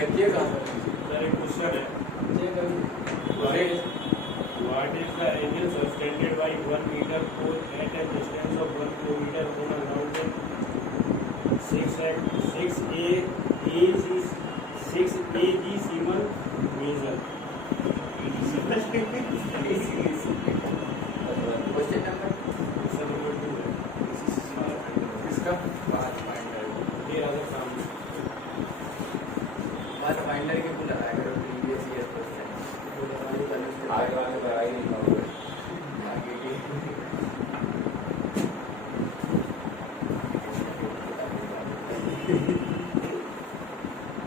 देखिए सर एक क्वेश्चन है, what is the angle subtended by 1 meter pole at a distance of 1 kilometer on a mountain 6 AG Simon measure? Question number Question number 2 है। किसका? ये रहा सामने। Path finder के पूरा अगर प्रीवियस ईयर क्वेश्चन आगे वाले बढ़ाई नहीं पाओगे। आगे की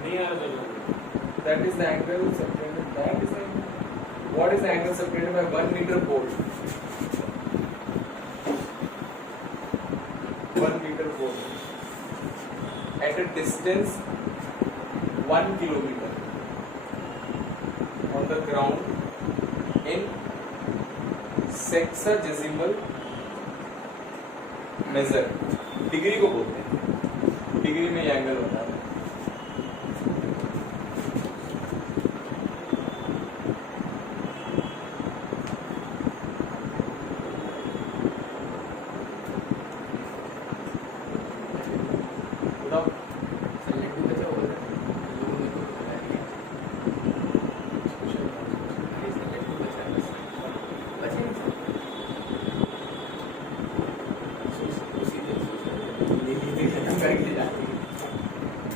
नहीं आ रहा था। That is the angle subtended. That is the what is the angle subtended by 1 meter pole? 1 meter pole at a distance 1 kilometer on the ground in sexagesimal measure. Degree को बोलते हैं, डिग्री में ये एंगल होता है। बताओ select बचा होगा लोगों ने तो बता दिया सेलेक्ट बचा बचे खत्म करके जाती है।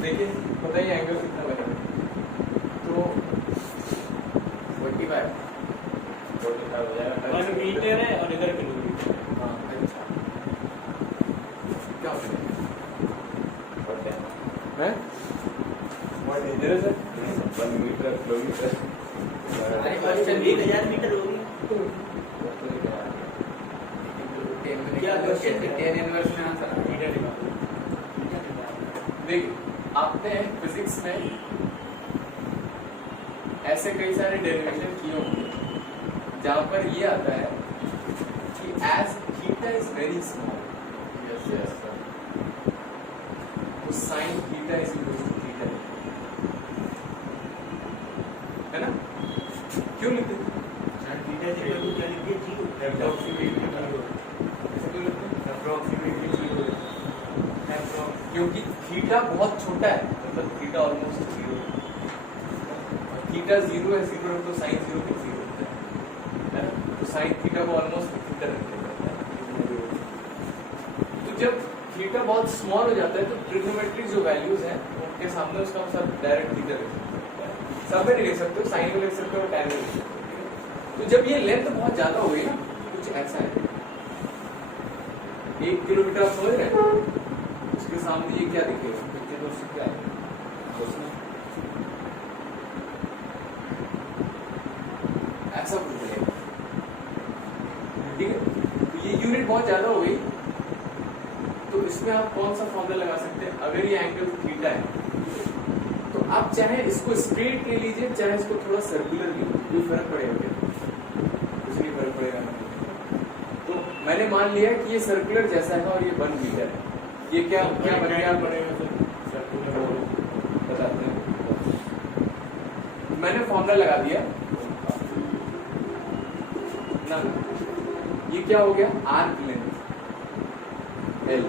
देखिए बताइए एंगल कितना बनेगा? तो 45 45 हो जाएगा। 1 मीटर है और इधर किलोमीटर। हाँ अच्छा क्या होता है हैं? बहुत डेंजरस है। 1 मीटर किलोमीटर। अरे क्वेश्चन 1000 मीटर होगी। 10 में कैसे 10 इनवर्स में आंसर मीटर निकालो। देखिए आपने फिजिक्स में ऐसे कई सारे डेरिवेशन किए होंगे जहां पर ये आता है कि as theta is very small yes yes तो sine theta is equal to theta है ना? क्यों लिखते हैं? मीटर से करूँ क्या लिखिए? जीरो। Approximately zero. ऐसे क्यों लिखते हैं? Approximately zero. क्योंकि थीटा बहुत छोटा है, मतलब थीटा ऑलमोस्ट जीरो है। थीटा जीरो है, जीरो है तो साइन जीरो के जीरो होता है ना? तो साइन थीटा को ऑलमोस्ट थीटा रखते हैं। तो जब थीटा बहुत स्मॉल हो जाता है तो ट्रिग्नोमेट्रिक जो वैल्यूज हैं उनके सामने उसका सब डायरेक्ट थीटा लिख सकते हो। सब में लिख सकते हो, साइन में लिख सकते हो, टैन में लिख सकते हो। तो जब ये लेंथ बहुत ज्यादा हो गई ना, कुछ ऐसा है 1 किलोमीटर आप समझ रहे हैं, उसके सामने ये क्या दिखेगा? पिक्चर दोस्तों क्या है? सोचना ऐसा कुछ मिलेगा, ठीक है? तो ये यूनिट बहुत ज्यादा हो गई तो इसमें आप कौन सा फॉर्मूला लगा सकते हैं? अगर ये एंगल थीटा है तो आप चाहे इसको स्ट्रेट ले लीजिए, चाहे इसको थोड़ा सर्कुलर ले लीजिए, कोई फर्क पड़ेगा क्या? कुछ नहीं फर्क पड़ेगा ना। तो मैंने मान लिया कि ये सर्कुलर जैसा है और ये 1 मीटर है। ये क्या क्या बन गया? पड़ेगा सर? बताते हैं। मैंने फॉर्मूला लगा दिया ना, ये क्या हो गया? आर्क लेंथ L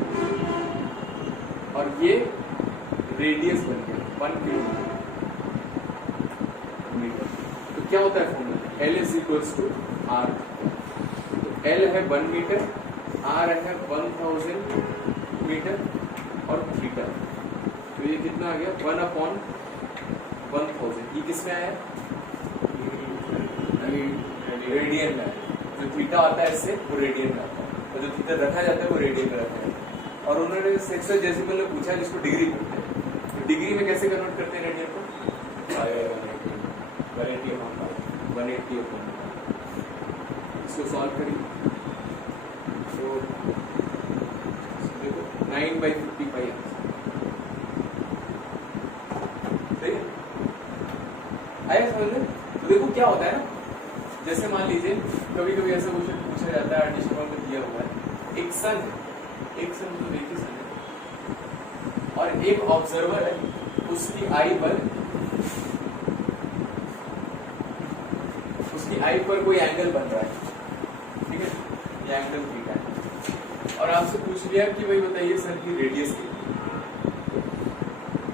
और ये रेडियस बन गया 1 किलोमीटर। तो क्या होता है formula? L is equals to R। तो L है 1 मीटर, R है 1000 मीटर और थीटा, तो ये कितना आ गया? 1/1000। ये किस में आया? रेडियन में आया। जो थीटा आता है इससे वो रेडियन में आता है, और जो थीटा रखा जाता है वो रेडियन में रखा जाता है। और उन्होंने सेक्सोजेसिमल में पूछा जिसको डिग्री बोलते हैं, तो डिग्री में कैसे कन्वर्ट करते हैं रेडियन को? 180 इसको सॉल्व करिए तो देखो 9/55 सही है? आया समझ में? तो देखो क्या होता है ना, जैसे मान लीजिए कभी कभी ऐसा क्वेश्चन पूछा जाता है, एडिशनल में दिया हुआ है, एक सन है, एक सन तो देखिए सन है और एक ऑब्जर्वर है, उसकी आई 1 आई पर कोई एंगल बन रहा है, ठीक है, ये एंगल थीटा है, और आपसे पूछ लिया कि भाई बताइए सर की रेडियस कितनी है,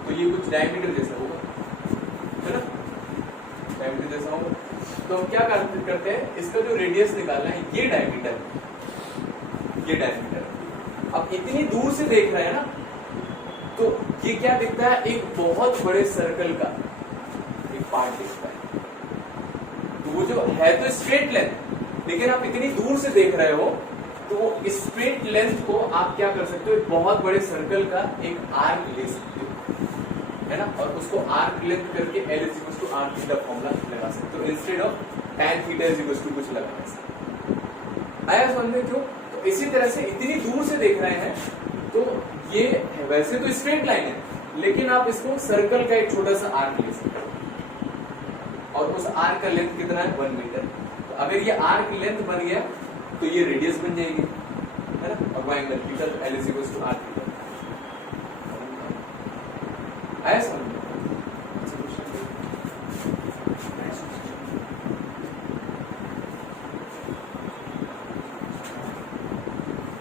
तो ये कुछ डायमीटर जैसा होगा, है ना, डायमीटर जैसा होगा। तो हम क्या करते हैं, इसका जो रेडियस निकालना है ये डायमीटर, ये डायमीटर। अब इतनी दूर से देख रहे हैं ना, तो ये क्या दिखता है, एक बहुत बड़े सर्कल का एक पार्ट दिखता है। तो वो जो है तो स्ट्रेट लेंथ, लेकिन आप इतनी दूर से देख रहे हो, तो वो स्ट्रेट लेंथ को आप क्या कर सकते हो, एक बहुत बड़े सर्कल का एक आर्क ले सकते हो, है ना, और उसको आर्क लेंथ करके L = r थीटा फॉर्मूला लगा सकते हो, इंस्टेड ऑफ tan थीटा = कुछ लगाने से। आया समझ में क्यों? तो इसी तरह से इतनी दूर से देख रहे हैं, तो ये वैसे तो स्ट्रेट लाइन है, लेकिन आप इसको सर्कल का एक छोटा सा आर्क ले सकते हो, और उस आर्क का लेंथ कितना है, 1 मीटर। तो अगर ये आर्क लेंथ बन गया तो ये रेडियस बन जाएगी, है ना, और वो angle theta, L = r theta. आया समझ में?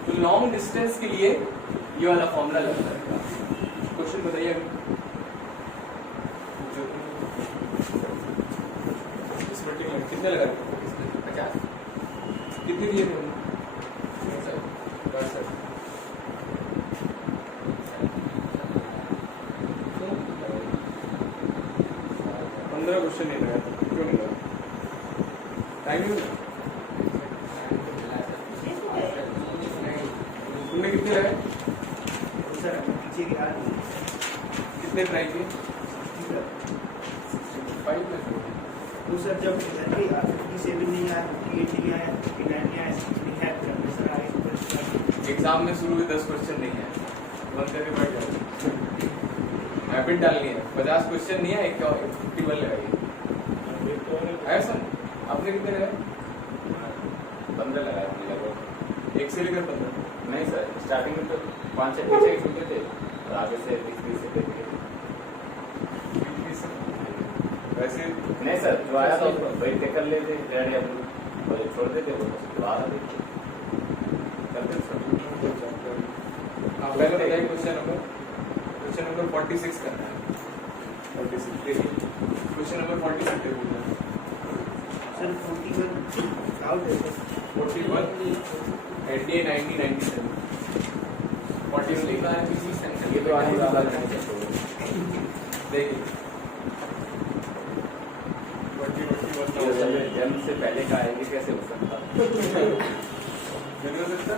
तो लॉन्ग डिस्टेंस के लिए ये वाला फॉर्मूला लगता है। क्वेश्चन बताइए अभी। कितने लगा, 50 कितने दिए थे? 15 क्वेश्चन नहीं लगा, क्यों नहीं लगा? टाइम नहीं लगा? तुमने कितने लगाए? सर पीछे की हाथ कितने ट्राई किए? 5 तो सर जब एग्जैक्टली 57 नहीं आया, 58 नहीं आया, 59 नहीं आया, 60 है, जब सर आए एग्जाम में शुरू में 10 क्वेश्चन नहीं है, बंद करके बैठ जाओ, हैबिट डालनी है। 50 क्वेश्चन नहीं है, 51 लगाइए। ऐसा आपने कितने लगाए? 15 लगाए थे लगभग। 1 से लेकर 15। नहीं सर, स्टार्टिंग में तो 5-6 ही छूटे थे, और आगे से 20 से थे। वैसे नहीं सर, जो आया था उसको वही टेक कर लेते, रेडी हम बोले छोड़ देते, वो दोबारा देखते करते सब। आप पहले बताइए क्वेश्चन नंबर 46 करना है। 46 देखिए, क्वेश्चन नंबर 46 देखिए सर 41 आउट है सर, 41 NDA 90 97 41 ये तो आने वाला है। देखिए जन्म से पहले का आएगी, कैसे हो सकता? नहीं हो सकता।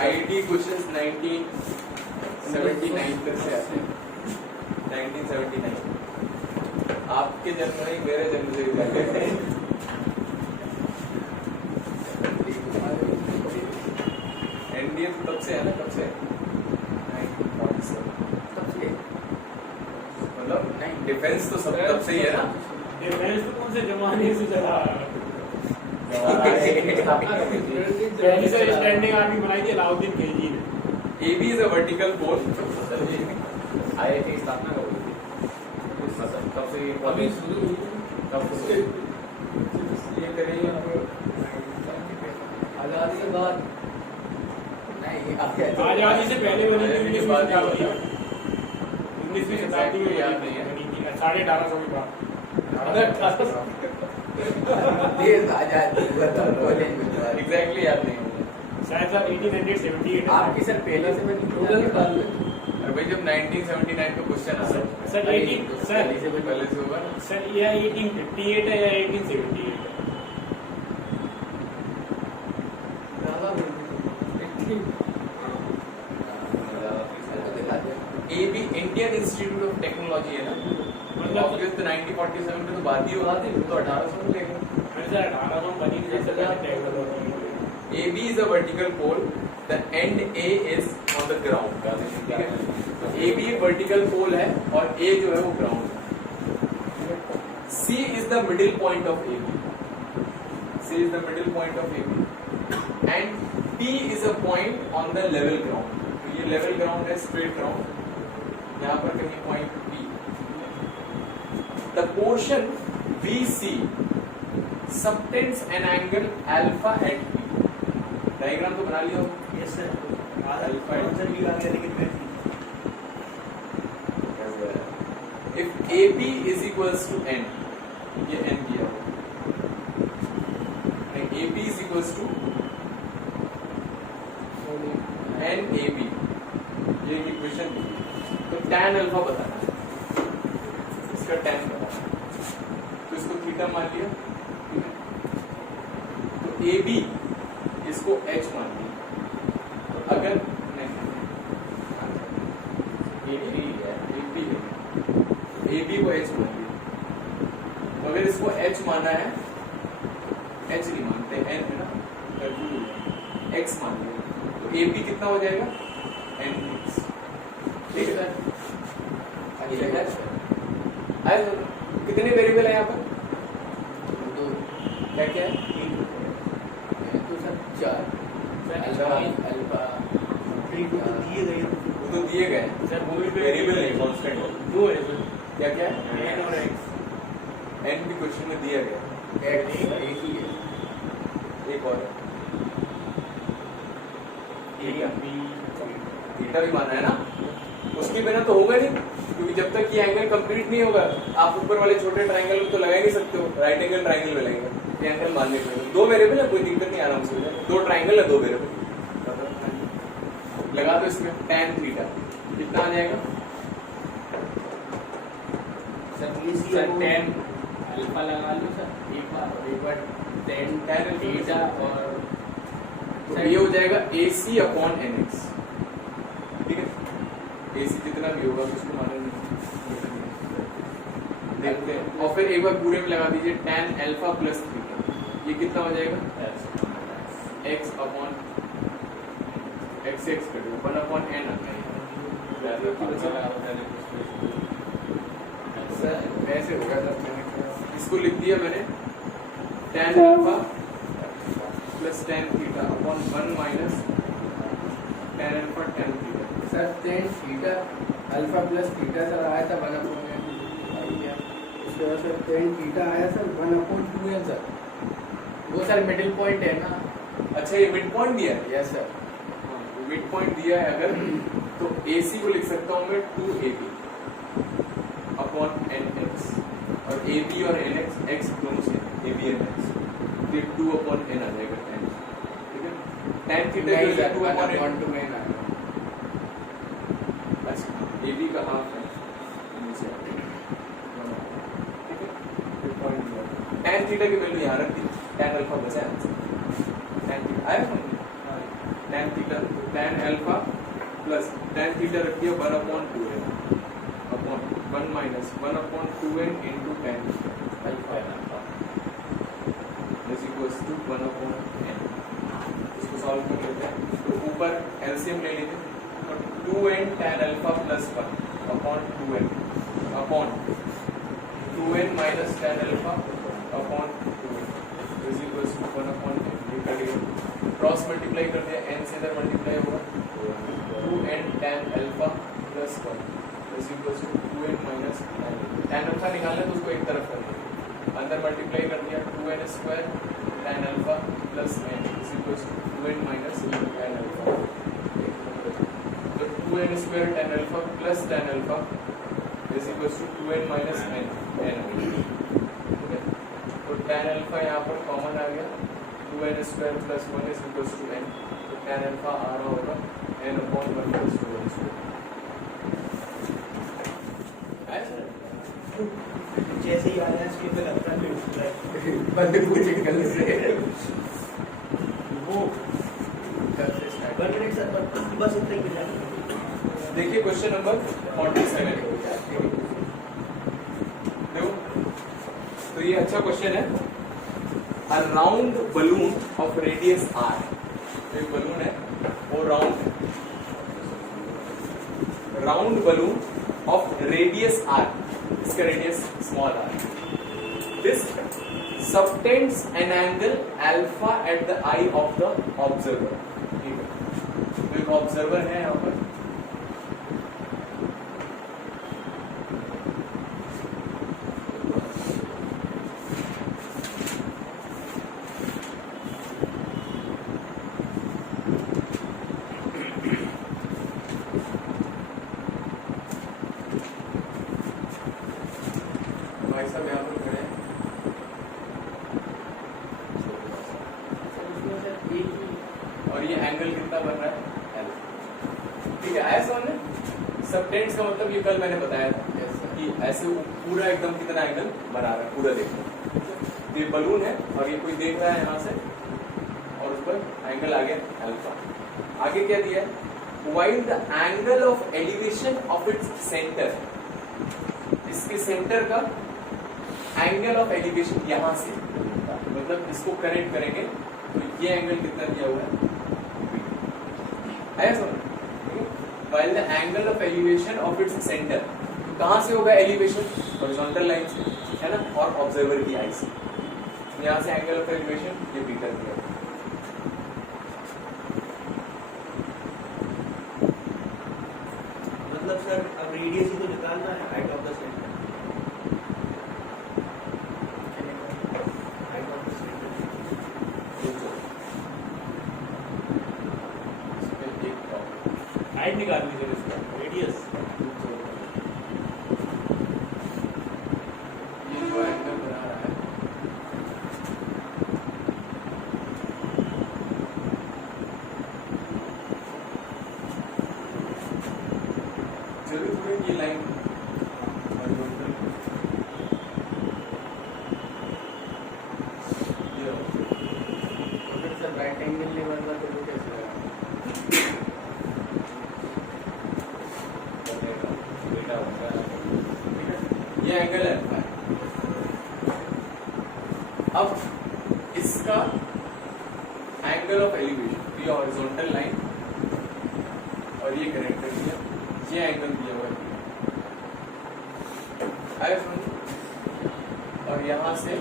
आईटी क्वेश्चंस 1979 तक से आते हैं, 1979। आपके जन्म नहीं, मेरे जन्म से जाते हैं। एनडीए तो तब से है ना, कब से? 1947 तब से मतलब नहीं, डिफेंस तो सब तब से ही है ना। डिफेंस तो कौन से जमाने से चला आ रहा है? पहली सर स्टैंडिंग आर्मी बनाई थी अलाउद्दीन खिलजी ने। AB is a vertical pole। IIT की स्थापना कब हुई थी? मतलब कब से अभी शुरू हुई है। कब से? ये करेंगे आजादी के बाद नहीं, आजादी से पहले बनी थी, 19वीं शताब्दी में। 19वीं शताब्दी में याद नहीं है। बनी थी, 1850 के बाद। देश आजादी हुआ था, एग्जैक्टली याद नहीं मुझे। शायद सर 1878 आपकी सर पहले से बनी थी। अरे भाई जब 1979 का क्वेश्चन आता है सर 18 सर पहले से होगा ना। सर या 1858 है या 1878 है। AB Indian institute of technology है ना, मतलब ऑब्वियस तो 1947 में तो बात ही होगा, तो 1800 में लेगा। सर 1800 में बनी थी जैसे technology. AB is a vertical pole, the end A is on the ground। ठीक है, तो AB एक vertical pole है और A जो है वो ground है। C is the middle point of AB। C is the middle point of AB and P is a point on the level ground। तो ये level ground है, straight ground, यहाँ पर कहीं point P। The portion BC subtends an angle alpha at B. Diagram तो बना लिया हो? यस सर आधा Alpha. आंसर भी आ गया लेकिन मैं If AB is equals to n, ये n दिया हो, AB is equals to n AB, ये इक्वेशन दी है। तो tan अल्फा बताना है, इसका tan बताना है, तो इसको थीटा मान लिया, ठीक है? तो AB इसको h मान लिया, तो अगर नहीं AB है, AB को h मान लिया, तो अगर इसको h माना है, h नहीं मानते, n है ना, x मान लिया, तो AB कितना हो जाएगा? nx, ठीक है सर? कितने वेरिएबल है यहाँ पर? दो। क्या क्या है? तो सर 4 अल्फा तो दिए गए हैं। वो तो दिए गए हैं सर, वो भी वेरिएबल नहीं, कांस्टेंट है। दो है सर, क्या क्या है? n और x। n भी क्वेश्चन में दिया गया, एक ही है, एक और है, थीटा भी माना है ना, उसके बिना तो होगा नहीं, क्योंकि जब तक ये एंगल कंप्लीट नहीं होगा आप ऊपर वाले छोटे ट्रायंगल में तो लगा ही नहीं सकते हो, राइट एंगल ट्रायंगल में लगेगा, ये एंगल मानने पड़ेगा। दो वेरिएबल है, कोई दिक्कत नहीं, आराम से हो जाएगा, दो ट्रायंगल है, दो वेरिएबल लगा दो इसमें, tan थीटा कितना आ जाएगा? सर tan अल्फा लगा लो सर, एक बार tan थीटा और तो ये हो जाएगा AC अपॉन NX, ठीक है? AC जितना भी होगा उसको माना नहीं, देखते हैं। और फिर एक बार पूरे में लगा दीजिए tan अल्फा प्लस थीटा, ये कितना हो जाएगा? x अपॉन x कर दो, 1 अपॉन n आ जाएगा, वैसे होगा सर, इसको लिख दिया मैंने tan alpha plus tan theta upon 1 minus tan alpha tan theta. Sir tan theta alpha plus theta sir आया था 1 अपॉन n, इसके बाद सर tan थीटा आया सर 1 अपॉन 2n सर, वो सर मिडिल पॉइंट है ना। अच्छा, ये मिड पॉइंट दिया है? यस सर, मिड पॉइंट दिया है अगर, तो AC को लिख सकता हूँ मैं 2AB अपॉन NX, और AB और NX x दोनों से AB और NX, ये 2 अपॉन n आ जाएगा tan, ठीक है? tan थीटा जो है 2 अपॉन n। अच्छा, AB का हाफ है, नीचे आ जाएगा, ठीक है? ये पॉइंट दिया, tan थीटा की वैल्यू यहाँ रख दी, tan अल्फा बचा है, tan थीटा आया समझ, tan theta tan alpha plus tan theta रख दिया 1 upon 2n upon 1 minus 1 upon 2n into tan alpha is equals to 1 upon n। इसको सॉल्व कर लेते हैं, तो ऊपर एलसीएम ले लेते हैं, तो 2n tan alpha plus 1 upon 2n upon 2n minus tan alpha upon 2n is equals to 1 upon n। ये करेंगे, क्रॉस मल्टीप्लाई कर दिया, n से इधर मल्टीप्लाई होगा, 2n tan alpha plus 1 is equals to 2n minus tan alpha निकालना है तो उसको एक तरफ कर दिया, अंदर मल्टीप्लाई कर दिया, 2n square tan alpha plus n is equals to 2n minus tan alpha, तो 2n square tan alpha plus tan alpha is equals to 2n minus n, ठीक है? तो tan अल्फा यहाँ पर कॉमन आ गया, 2n square plus 1 is equals to n, तो tan alpha आ रहा होगा n upon 1 plus 2n square. जैसे ही आ रहा है इसके पे लगता है बंदे पूछे कल से वो कल से स्टार्ट 1 मिनट सर, बस इतना ही मिला। देखिए क्वेश्चन नंबर 47, देखो तो ये अच्छा क्वेश्चन है। अ round balloon of radius r, एक बलून है वो राउंड है, round balloon of radius r, इसका radius small r, this subtends an angle alpha at the eye of the observer, ठीक है? तो एक ऑब्जर्वर है यहाँ पर, और ये एंगल कितना बन रहा है एल। ठीक है, आया समझ में? सबटेंस का मतलब ये कल मैंने बताया था कि ऐसे पूरा एकदम कितना एंगल बना रहा है, पूरा देखो। तो ये बलून है और ये कोई देख रहा है यहाँ से और उस पर एंगल आ गया अल्फा। आगे क्या दिया है? while the angle of elevation of its center, इसके सेंटर का एंगल ऑफ एलिवेशन यहाँ से, मतलब इसको कनेक्ट करेंगे तो ये एंगल कितना दिया हुआ है, आया समझ? while the angle of elevation of its center, तो कहाँ से होगा एलिवेशन? हॉरिजॉन्टल लाइन से, है ना, और ऑब्जर्वर की आई से। यहाँ से एंगल ऑफ एलिवेशन ये बीटा दिया है। मतलब सर अब रेडियस ही तो निकालना है, height of the centre. Height of the centre height निकाल लीजिए इसका रेडियस। ये जो एंगल बना रहा है जरूर थोड़ी ये लाइन हॉरिजॉन्टल ये अगर सर राइट एंगल नहीं बन रहा तो वो कैसे होगा? बेटा होगा ये एंगल है। अब इसका एंगल ऑफ एलिवेशन, ये हॉरिजॉन्टल लाइन और ये कनेक्ट कर दिया, ये एंगल दिया हुआ है, आया समझ? और यहाँ से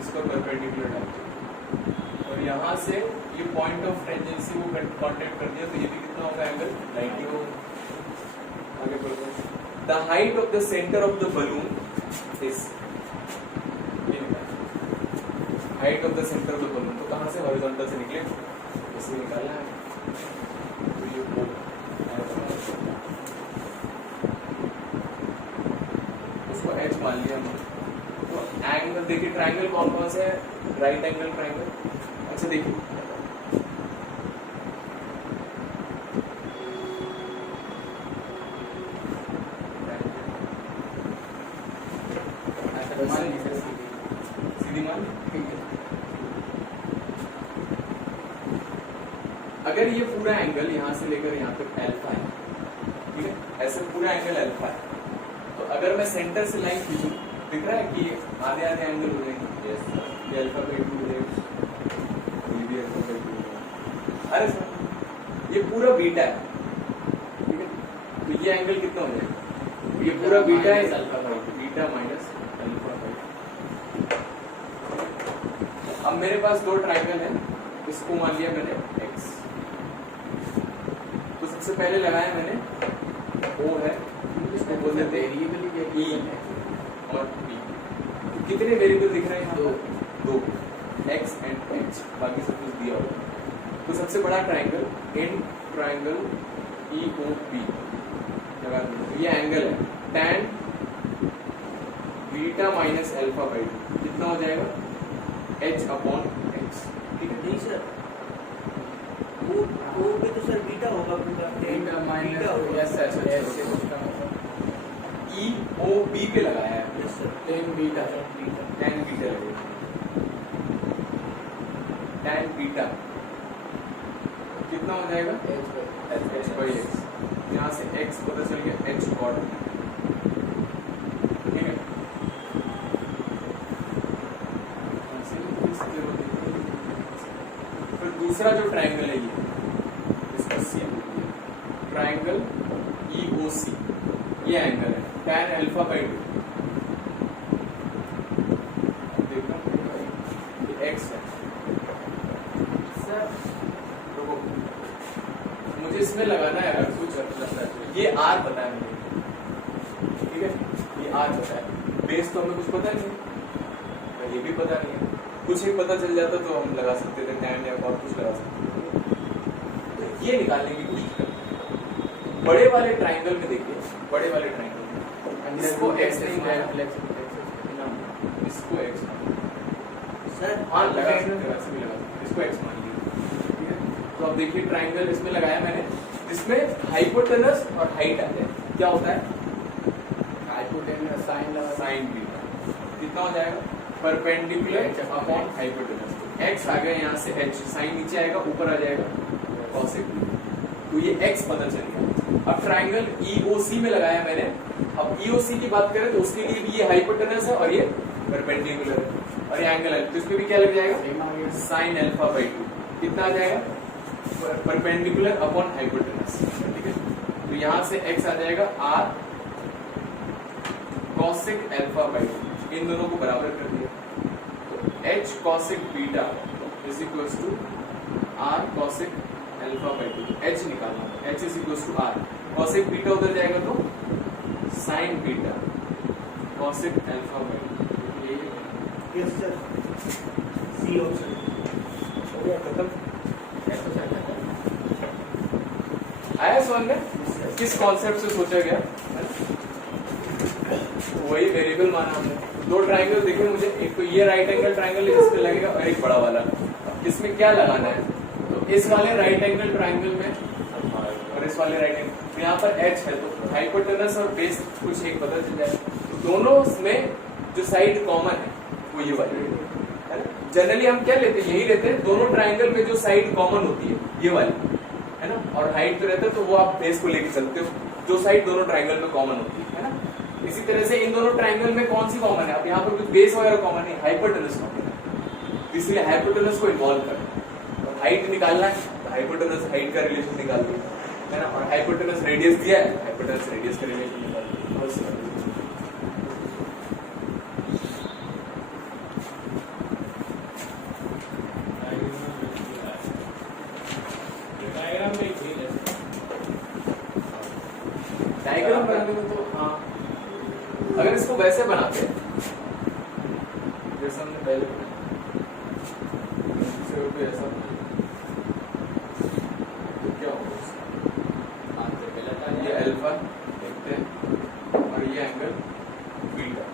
इसको परपेंडिकुलर डाल और यहाँ से ये पॉइंट ऑफ टेंजेंसी को कांटेक्ट कर दिया, तो ये भी कितना होगा एंगल 90 होगा। आगे बढ़ो। The height of the center of the balloon is, height of the center of the balloon, तो कहाँ से? हॉरिजॉन्टल से निकले, इसे निकालना है। तो ये O उसको H मान लिया हमने। तो एंगल देखिए, ट्राइंगल कौन कौन से है? Right angle triangle. अच्छा देखिए, मान लीजिए सीधी मान। ठीक है। अगर ये पूरा एंगल यहाँ से लेकर यहाँ तक अल्फा है, ठीक है, ऐसे पूरा एंगल अल्फा है, तो अगर मैं सेंटर से लाइन खींचूं, दिख रहा है कि आधे आधे एंगल हो जाएंगे। ये अल्फा बाई 2 है, ये भी अल्फा बाई 2 है। अरे सर ये पूरा बीटा है, ठीक है, तो ये एंगल कितना हो जाएगा? ये पूरा बीटा है, alpha by beta minus alpha by. अब मेरे पास दो ट्राइंगल है, इसको मान लिया मैंने x, तो सबसे पहले लगाया मैंने O है, इसको बोल देते हैं E और B। तो कितने वेरिएबल दिख रहे हैं? दो, x एंड h, बाकी सब कुछ दिया होगा। तो सबसे बड़ा ट्राइंगल इन ट्राइंगल EOB लगा दो, ये एंगल है tan beta minus alpha by 2, कितना हो जाएगा? h upon x। ठीक है, नहीं सर, वो भी तो सर बीटा होगा पूरा। बीटा माइनस बीटा होगा। यस सर, यस से उसका मतलब EOB पे लगाया है, yes sir, tan beta beta. tan beta लगेगा, tan बीटा कितना हो जाएगा? h by x। यहाँ से x पता चल गया, h कॉट, ठीक है। फिर दूसरा जो ट्राइंगल है ये, इसका C ट्राइंगल EOC, ये एंगल है tan अल्फा बाई 2। देखना ये x है सर। देखो, मुझे इसमें लगाना है अगर कुछ लगता है, ये R पता है मुझे, ठीक है, ये R पता है, बेस तो हमें कुछ पता नहीं है, ये भी पता नहीं है, कुछ ही पता चल जाता तो हम लगा सकते थे tan या और कुछ लगा सकते थे। तो ये निकालने की कोशिश करते हैं। बड़े वाले ट्राइंगल में देखिए, बड़े वाले ट्राइंगल में इसको x नहीं माना, इसको x माना सर हाँ लगा सकते हैं, वैसे भी लगा सकते हैं, इसको x मान लीजिए, देखिए ट्राइंगल इसमें लगाया मैंने, जिसमें हाइपोटेनस और हाइट आते हैं, क्या होता है? हाइपोटेनस साइन लगा साइन बीटा कितना हो जाएगा? Perpendicular upon hypotenuse. x आ गया यहाँ से h, साइन नीचे आएगा ऊपर आ जाएगा कॉसेक बीटा, तो ये x पता चल गया। अब ट्राइंगल EOC में लगाया मैंने, अब EOC की बात करें तो उसके लिए भी ये हाइपोटेनस है और ये परपेंडिकुलर है और ये एंगल है, तो इसमें भी क्या लग जाएगा? साइन अल्फा बाई 2 कितना आ जाएगा? परपेंडिकुलर अपॉन हाइपोटेनस, ठीक है। तो यहाँ से x आ जाएगा r कॉसेक अल्फा बाई 2, इन दोनों को बराबर कर दिया, तो h cosec beta is equals to r cosec alpha by 2, h निकालना है, h is equals to r cosec beta उधर जाएगा तो sine beta cosec alpha by 2, ये यस सर, सी ऑप्शन हो गया खत्म। आया समझ में किस कॉन्सेप्ट से सोचा गया? वही वेरिएबल माना हमने। दो ट्राइंगल दिखे मुझे, एक तो ये राइट एंगल ट्राइंगल इस पे लगेगा और एक बड़ा वाला, इसमें क्या लगाना है? तो इस वाले राइट एंगल ट्राइंगल में और इस वाले राइट एंगल, तो यहाँ पर h है तो हाइपोटेनस और बेस कुछ एक पता चल जाए, तो दोनों में जो साइड कॉमन है वो ये वाली है। जनरली हम क्या लेते हैं? यही लेते हैं, दोनों ट्राइंगल में जो साइड कॉमन होती है ये वाली है ना, और हाइट तो रहता है तो वो आप बेस को लेके चलते हो, जो साइड दोनों ट्राइंगल में कॉमन होती है ना। इसी तरह से इन दोनों ट्राइंगल में कौन सी कॉमन है? अब यहाँ पर कुछ बेस वगैरह कॉमन है, हाइपोटेनस कॉमन है, इसलिए हाइपोटेनस को इन्वॉल्व करना है और हाइट निकालना है, तो हाइपोटेनस हाइट का रिलेशन निकाल दो, है ना, और हाइपोटेनस रेडियस दिया है, हाइपोटेनस रेडियस का रिलेशन निकाल दो। डायग्राम बनाने में तो हाँ, अगर इसको वैसे बनाते जैसे हमने पहले ऐसा तो क्या होगा? ये अल्फा देखते हैं और ये एंगल बीटा,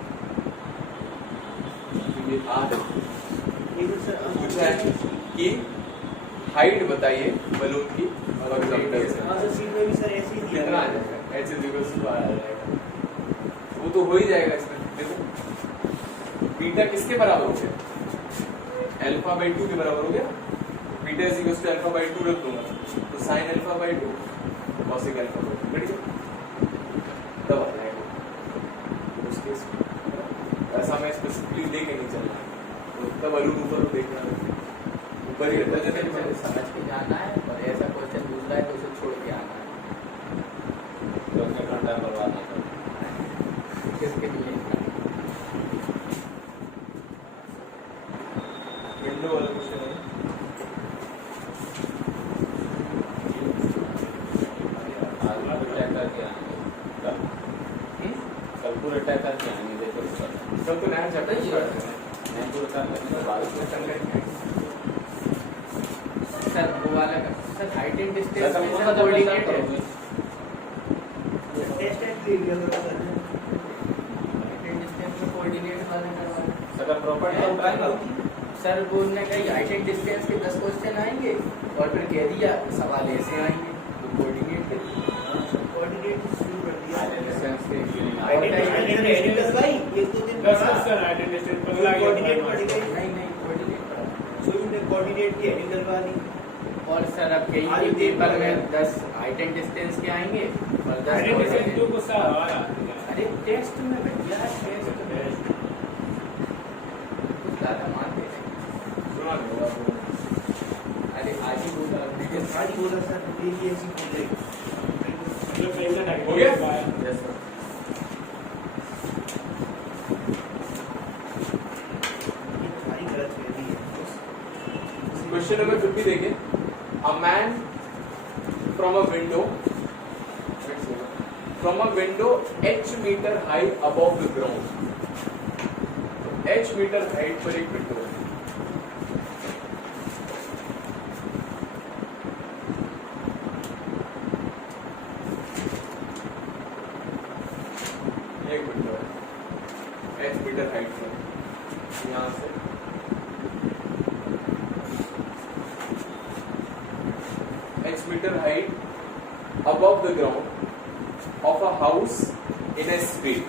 तो ये आर पूछा है कि हाइट बताइए बलून की हॉरिजॉन्टल से, हाँ सर, सी में भी सर ऐसे ही दिया कितना आ जाएगा? h इक्वल्स टू r आ जाएगा, वो तो हो ही जाएगा इसमें। देखो बीटा किसके बराबर हो गया? अल्फा बाई 2 के बराबर हो गया, beta is equals to alpha by 2 रख दूंगा तो sine alpha by 2 cosec alpha by 2, ठीक है, तब आ जाएगा उस केस में। ऐसा मैं स्पेसिफिकली देख के नहीं चलना है, तो तब बलून ऊपर देखना है, ऊपर ही रहता है, जैसे समझ के जाना है, और ऐसा क्वेश्चन दूसरा है तो उसे छोड़ के आना है। तो अपने घंटा करवाना है। किसके लिए? विंडो वाला क्वेश्चन है, कैलकुलेटर करके आएंगे, देखो इसका सब तो नया चैप्टर ही है। सर वो वाला का सर हाइट एंड डिस्टेंस में सर कोऑर्डिनेट है, टेस्ट एंड एरिया करो सर, हाइट एंड डिस्टेंस में कोऑर्डिनेट वाला करवाना। सर प्रॉपर्टी होता है ना, सर वो ने कही हाइट एंड डिस्टेंस के 10 क्वेश्चन आएंगे और फिर कह दिया सवाल ऐसे आएंगे, तो कोऑर्डिनेट कोऑर्डिनेट शुरू कर दिया। डिस्टेंस के आइडेंटिटी लगाई एक दो दिन बस सर आइडेंटिटी पर लगा कोऑर्डिनेट पढ़ गए, नहीं कोऑर्डिनेट पढ़ा। सो हमने कोऑर्डिनेट की हेडिंग करवा दी। और सर अब कहीं भी पेपर में 10 हाइट एंड डिस्टेंस के आएंगे और 10 आइडेंटिटी कोऑर्डिनेट। को सर आ रहा है। अरे टेस्ट में भैया टेस्ट में कुछ ज्यादा मान दे रहे हैं। अरे आज ही बोल रहा आज बोला सर ये ऐसी बोल गई, मतलब पैसा टाइप हो गया? Yes sir. हमारी गलत फहमी है। क्वेश्चन नंबर 50 देखिए, a man from a window h meter height above the ground, h meter height पर एक विंडो है, एक विंडो है h मीटर हाइट पर, यहाँ से meter height above the ground of a house in a street.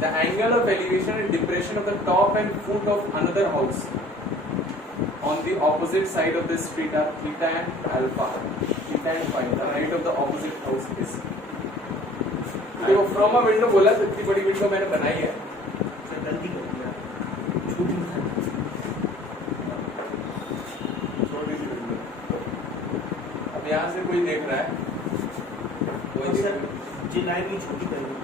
The angle of elevation and depression of the top and foot of another house on the opposite side of the street are theta and alpha. Theta and phi. The height of the opposite house is. देखो from a window बोला तो इतनी बड़ी window मैंने बनाई है. Sir गलती कर दिया छोटी छोटी सी विंडो. अब यहाँ से कोई देख रहा है. कोई तो देख सर रहा है. जी लाइन भी छोटी कर दी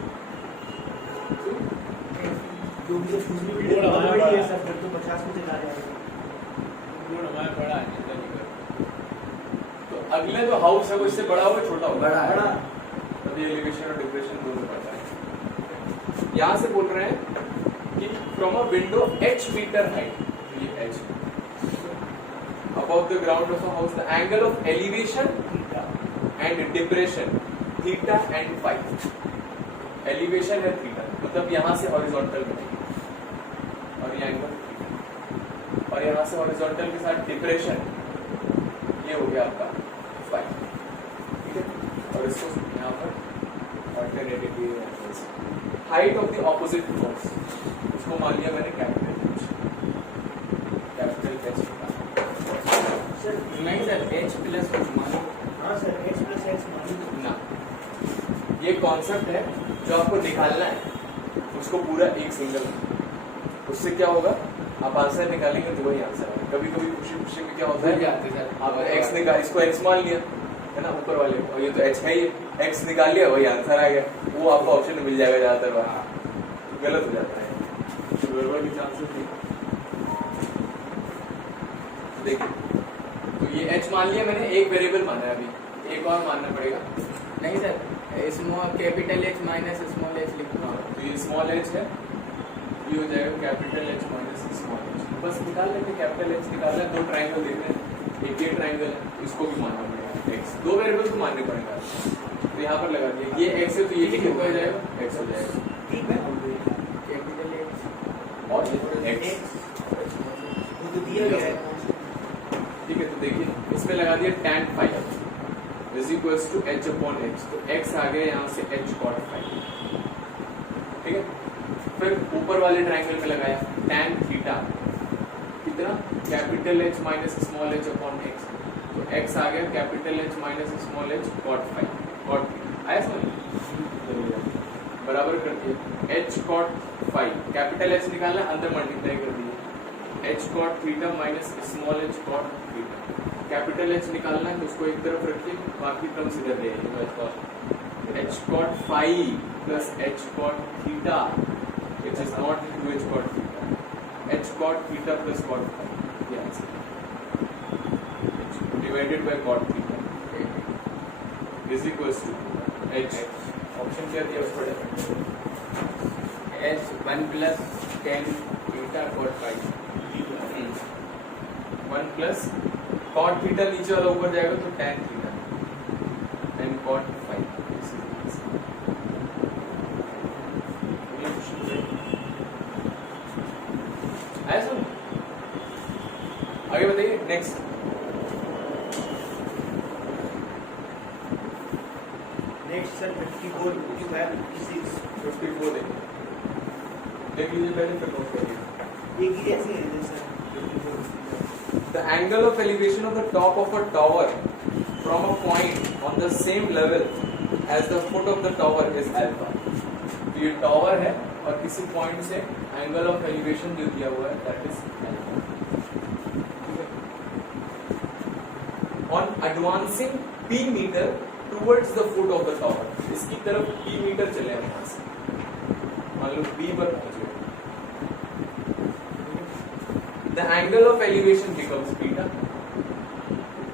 जो भी दूसरी रोड वीडियो हमारा बड़ी है बड़ा सर फिर तो 50 में चला जाएगा रोड हमारा बड़ा है जितना नहीं कर तो अगले जो हाउस है वो इससे बड़ा होगा छोटा होगा. बड़ा है. बड़ा तभी एलिवेशन और डिप्रेशन दोनों पड़ता है. यहाँ से बोल रहे हैं कि from a window h meter height, ये h above the ground of a house, the angle of elevation and depression theta and phi. Elevation है थीटा, मतलब यहाँ से हॉरिजॉन्टल बनेगी और ये एंगल और यहाँ से हॉरिजॉन्टल के साथ डिप्रेशन, ये हो गया आपका फाई. ठीक है, और इसको यहाँ पर alternatively height of the opposite force, उसको मान लिया मैंने कैपिटल एच. सर नहीं सर h प्लस मानो. हाँ सर h प्लस x मान ना, ये कॉन्सेप्ट है जो आपको निकालना है, उसको पूरा एक सिंगल. उससे क्या होगा, आप आंसर निकालेंगे तो वही आंसर है. कभी कभी खुशी खुशी में क्या होता है, आपने x निकाल, इसको x मान लिया है ना ऊपर वाले, और ये तो h है, ये x निकाल लिया वही आंसर आ गया. वो आपको ऑप्शन में मिल जाएगा ज्यादातर बार. गलत हो जाता है, गड़बड़ के चांसेस नहीं. देखिए, तो ये h मान लिया मैंने, एक वेरिएबल माना है, अभी एक और मानना पड़ेगा. नहीं sir small capital H minus small h लिखो. तो ये स्मॉल h है, ये हो जाएगा capital H minus small h. बस निकाल लेंगे, कैपिटल H निकालना है. दो ट्राइंगल देख रहे हैं, एक ये ट्राइंगल है, इसको भी मानना पड़ेगा x. दो वेरिएबल को मानने पड़ेगा. तो यहाँ पर लगा दिया, ये x है तो ये कितना हो जाएगा, x हो जाएगा. ठीक है कैपिटल H और ये x. वो तो दिया गया है ठीक है, तो देखिए इसमें लगा दिया tan phi is equals to h upon x. तो x आ गया यहाँ से h cot phi. ठीक है, फिर ऊपर वाले ट्रायंगल पे लगाया tan थीटा, कितना, capital H minus small h upon x. तो x आ गया capital H minus small h cot phi. cot आया समझ, बराबर कर दिया h cot phi. Capital H निकालना, अंदर मल्टीप्लाई कर दिया h cot theta minus small h cot theta. Capital H निकालना है तो उसको एक तरफ रखिए, बाकी टर्म्स इधर ले आइए. h cot phi plus h cot theta which is not equal to h cot theta. h cot theta plus cot phi, ये answer divided by cot theta is equals to h. Option क्या दिया उस पर, h 1 plus tan theta cot phi. 1 plus cot theta नीचे वाला ऊपर जाएगा तो tan theta and cot phi. ऐसा आगे बताइए. नेक्स्ट सर 54 55 54 देख लीजिए पहले, फिर नोट करिए. 56 एक ही ऐसे है sir 54. The angle of elevation of the top of a tower from a point on the same level as the foot of the tower is alpha. तो ये टॉवर है और किसी पॉइंट से एंगल ऑफ एलिवेशन जो दिया हुआ है that is alpha. On advancing p meter towards the foot of the tower, इसकी तरफ p मीटर चले हम यहाँ से, मान लो b पर पहुंचे. The angle of elevation becomes theta.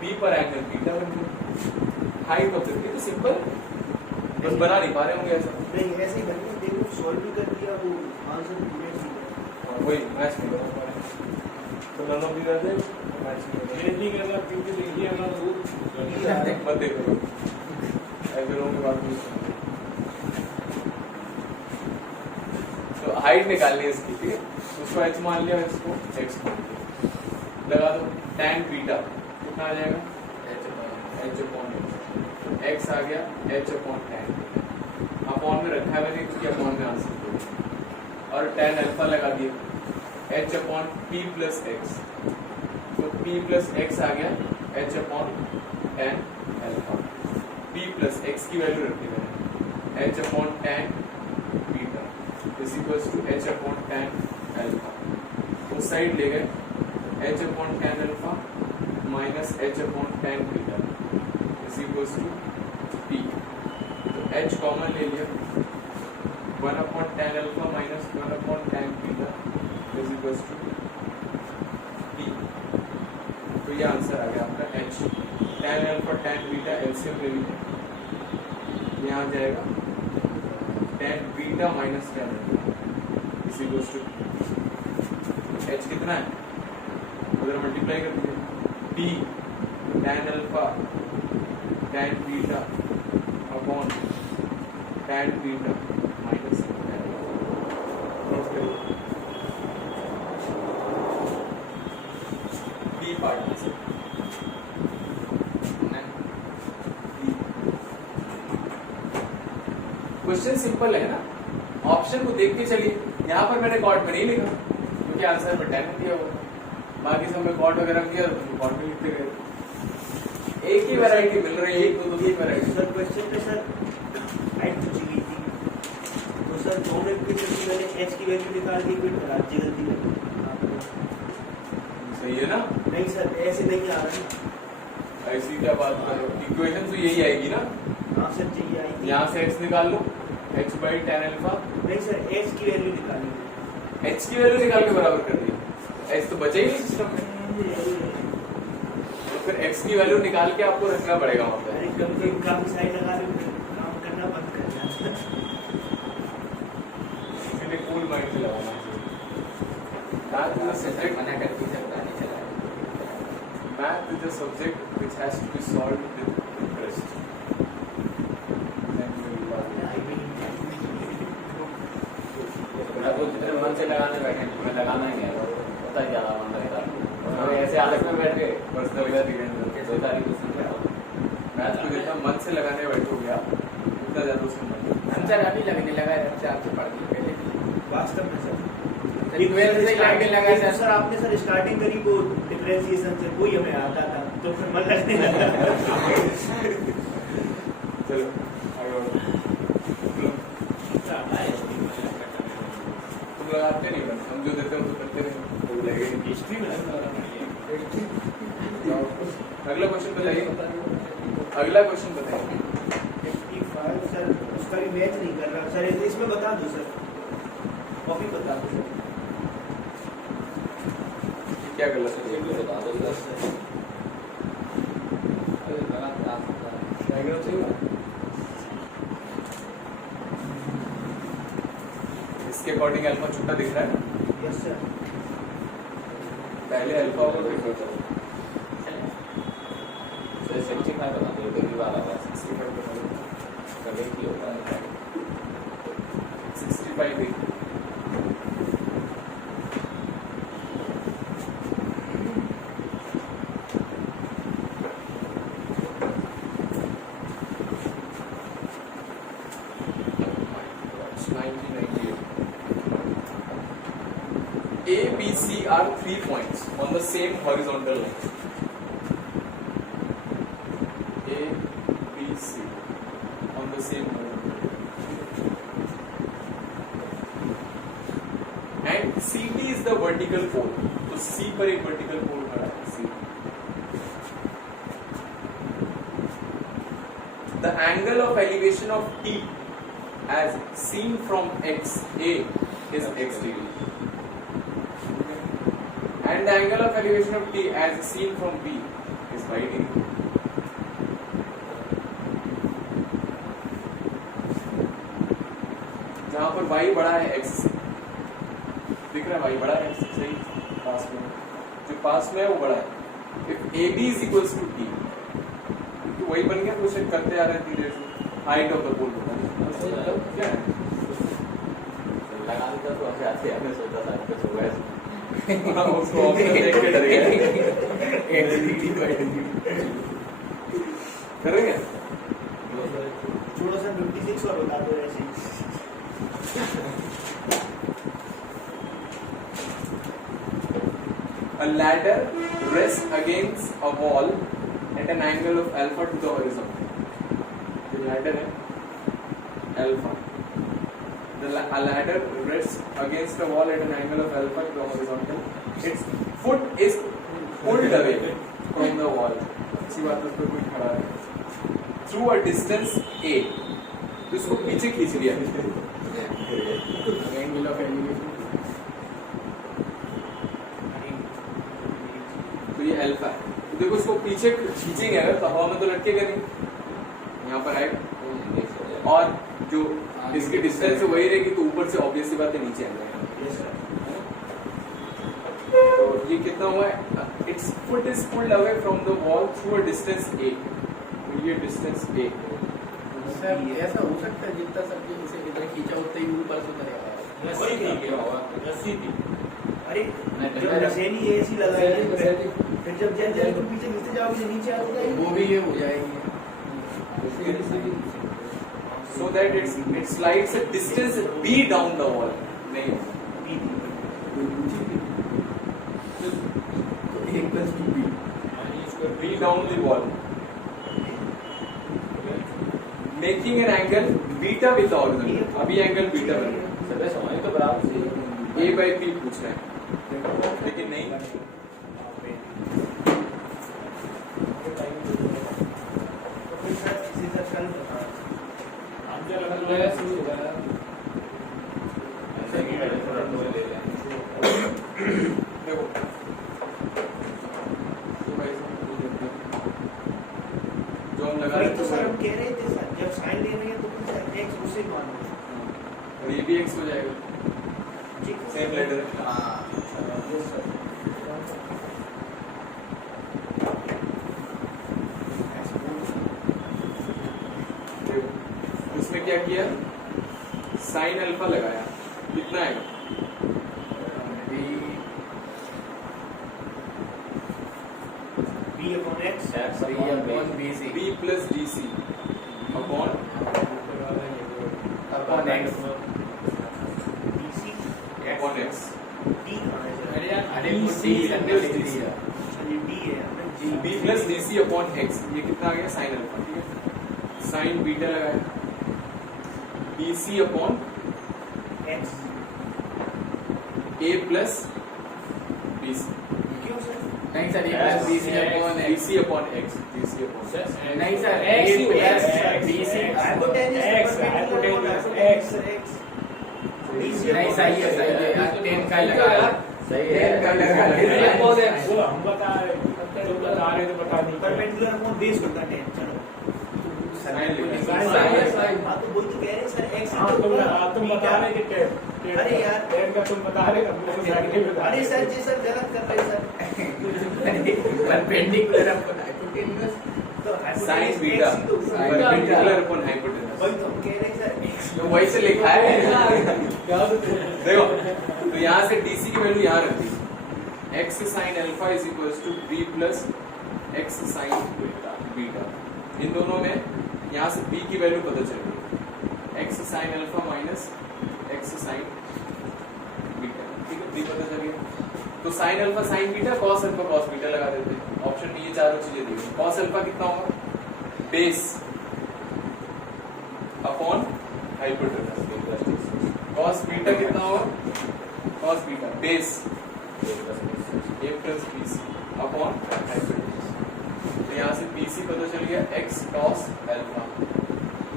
P पर एंगल theta बन गया. Height of the, ये तो सिंपल, बस बना नहीं पा रहे होंगे ऐसा. नहीं ऐसे ही करके देखो, सॉल्व भी कर दिया, वो आंसर पूरे ठीक है. और वही मैच नहीं बना पा रहे. तो दोनों भी कर दे, मैच नहीं बना. ये नहीं करना क्योंकि देखिए हम लोग मत देखो, ऐसे लोगों की बात नहीं सुनो. तो हाइट निकालनी है इसकी, ठीक है. उसको h मान लिया, इसको x मान लिया, लगा दो tan बीटा कितना आ जाएगा, x आ गया h/tan अपॉन में रखा है मैंने क्योंकि अपॉन में आंसर और tan अल्फा लगा दिया h/p+x तो p+x आ गया h/tan अल्फा p+x की वैल्यू रखी मैंने h/tan beta is equals to h/tan alpha उस साइड ले गए h/tan alpha minus h/tan beta is equals to p तो h कॉमन ले लिया 1/tan alpha minus 1/tan beta is equals to p तो ये आंसर आ गया आपका h tan alpha tan beta LCM ले लीजिए यहाँ जाएगा tan beta minus tan alpha is equals to h कितना है उधर मल्टीप्लाई कर दीजिए p tan alpha tan beta upon tan beta minus p part में से क्वेश्चन सिंपल है ना ऑप्शन को देख के चलिए यहाँ पर मैंने कॉट में नहीं लिखा क्योंकि आंसर में 10 दिया हुआ बाकी सब में कॉट वगैरह दिया तो कॉट में लिखते गए एक ही वैरायटी मिल रही है एक दो ही वैरायटी सर क्वेश्चन पे सर हाइट पूछी गई थी तो सर दोनों इक्वेशन की मैंने h की वैल्यू निकाल दी फिर राज्य गलती लगी आपको सही है ना नहीं सर ऐसे नहीं आ रहा है ऐसी क्या बात कर रहे हो इक्वेशन तो यही आएगी ना हाँ सर चाहिए आएगी यहाँ से x निकाल लो h/tan अल्फा नहीं सर h की वैल्यू निकाली h की वैल्यू निकाल के बराबर कर दी h तो बचा ही नहीं सिस्टम में तो फिर x की वैल्यू निकाल के आपको रखना पड़ेगा वहां पे अरे कम से कम काफी साइड लगा रहे हो, काम करना बंद करना इसलिए कूल माइंड से लगाना मैथ इज अ सब्जेक्ट मना करके सकता नहीं चला math is a subject which has to be solved with interest तो जितने मन से लगाने बैठे तुम्हें लगाना ही है पता ही ज्यादा मन रहेगा और ऐसे हालत में बैठ गए पर्सनल दो तारीख को सुन मैथ को जितना मन से लगाने बैठोगे आप उतना ज्यादा उसको मन आंसर अभी लगने लगा है आपसे आपसे पढ़ के पहले वास्तव में सर ट्वेल्थ से लगने लगा सर सर आपने सर स्टार्टिंग करी वो डिफरेंशिएशन से वही हमें आता था तो फिर मन लगने लगा चलो आगे बढ़ो तुम लगाते नहीं बस हम जो देते हैं तो करते नहीं तो लगेगा हिस्ट्री में अगला क्वेश्चन बताइए अगला क्वेश्चन बताइए 55 सर उसका भी मैच नहीं कर रहा सर इसमें बता दो सर कॉपी बता दो सर क्या कर सकते एक भी बता दो सर डायग्राम चाहिए इसके अकॉर्डिंग अल्फा छोटा दिख रहा है यस सर पहले अल्फा होगा फिर बीटा सर 65 बता दो पहली बार आ रहा है 65 बता दो कभी की होता है 65 देखिए A, B, C are 3 points on the same horizontal line. A, B, C on the same horizontal line. And CD is the vertical pole. तो C पर एक vertical pole खड़ा है C. The angle of elevation of T as seen from X A is X degree. And the angle of elevation of T as seen from B is y degree. जहाँ पर y बड़ा है x से दिख रहा है y बड़ा है x से सही पास में जो पास में है वो बड़ा है if AB is equals to T तो वही बन गया क्वेश्चन करते आ रहे हैं धीरे से हाइट ऑफ द पोल बता क्या है लगा देता तो ऐसे आते हमने सोचा था कुछ होगा ऐसे उसको ऑप्शन देख के डर गया करेंगे छोड़ो सर 56 और बता दो ऐसे ही। A ladder rests against a wall at an angle of alpha to the horizontal. The ladder है alpha. A ladder rests against a wall at an angle of alpha to the horizontal. Its foot is pulled away from the wall. अच्छी बात है, उस पर कोई खड़ा है. Through a distance a. तो इसको पीछे खींच लिया. Angle of elevation. तो ये अल्फा है. तो देखो इसको पीछे खींचेंगे अगर तो हवा में तो लटकेगा नहीं, यहाँ पर आएगा. और जो इसकी डिस्टेंस है वही रहेगी, तो ऊपर से ऑब्वियस सी बात है नीचे आ जाएगा. तो ये कितना हुआ है? It's foot is pulled away from the wall through a distance A. तो ये डिस्टेंस ए. सर ऐसा हो सकता है जितना सर इसे इधर खींचा उतना ही ऊपर से उतरेगा. रस्सी थी क्या हुआ? रस्सी थी. अरे जब नशेली ऐसी लगाएंगे फिर जब जैसे तुम पीछे घिसते जाओगे नीचे आ जाएगा. वो भी ये हो जाएगी. So that it slides a distance b down the wall. नहीं b down the wall, making an angle beta with the horizontal. अभी एंगल बीटा बन रहा है. सभी समझ तो बराबर से a by p पूछ रहे हैं, लेकिन नहीं. फिर सर इसी तरह कल आमच्या लग्नाला ऐसे ही पहले थोड़ा टोल ले लें. देखो जो हम लगा वही रहे तो सर थे हम कह रहे थे सर जब साइन ले रहे हैं तो फिर सर एक्स उसे मानो. और ये भी x हो जाएगा. ठीक है सेम लेटर. Yes sir. उसमें क्या किया? साइन अल्फा लगाया. कितना आएगा? b upon x b plus dc upon upon X. dc upon x. d कहाँ है सर? अरे B वो C डी करने plus के DC. लिए. अच्छा ये d है b plus dc upon x. ये कितना आ गया? Sine alpha. ठीक है. साइन बीटा लगाया. dc upon x a plus bc. क्यों सर? नहीं सर ये plus B C upon X. dc upon x. dc upon x. नहीं सर X ए ही प्लस होगा. B C. Hypotenuse X, hypotenuse, X. नहीं सही है यार. 10 का ही लगा यार. सही है. 10 का लगा. वो हम बता रहे तुम बता रहे तो बता नहीं. परपेंडिकुलर अपॉन बेस होता है 10. चलो साइन लेंगे. हाँ तो वही तो कह रहे हैं सर x हाँ तुम बता रहे कि अरे यार. टेन का तुम बता रहे हम लोग नहीं बता अरे सर जी सर गलत कर रहे हैं सर. Perpendicular upon hypotenuse. तो साइन hypotenuse बीटा. x ही तो परपेंडिकुलर अपॉन हाइपोटेन्यूस. वही तो हम कह रहे हैं सर x. तो वही से लिखा है. देखो तो यहाँ से dc की वैल्यू यहाँ रहती है. x sin alpha is equals to b plus x sin beta. इन दोनों में यहाँ से b की वैल्यू पता चल गई. x sin alpha minus x sin beta. ठीक है, b पता चल गया. तो sin alpha sin beta cos alpha cos beta लगा देते हैं. ऑप्शन में ये चारों चीजें दी गई. cos अल्फा कितना होगा? Base upon hypotenuse. cos beta कितना होगा? cos beta base a plus bc upon hypotenuse. तो यहाँ से bc पता चल गया x cos अल्फा.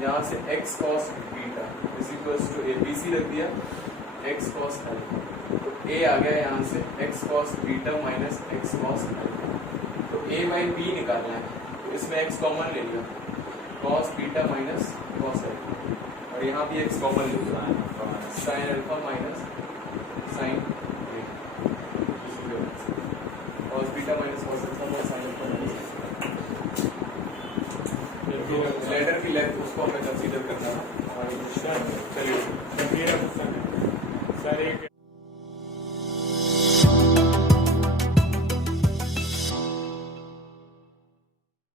यहाँ से x cos beta is equals to a. bc रख दिया x cos अल्फा. तो a आ गया यहाँ से x cos beta minus x cos alpha. तो a बाई b निकालना है. तो इसमें x कॉमन ले लिया. cos beta minus cos alpha. और यहाँ भी x कॉमन ले लिया. sin alpha minus sin cos beta minus cos alpha और sin अल्फा माइनस. तो लेटर की लेंथ उसको हमें कंसीडर करना है. चलिए मेरा क्वेश्चन है सर. एक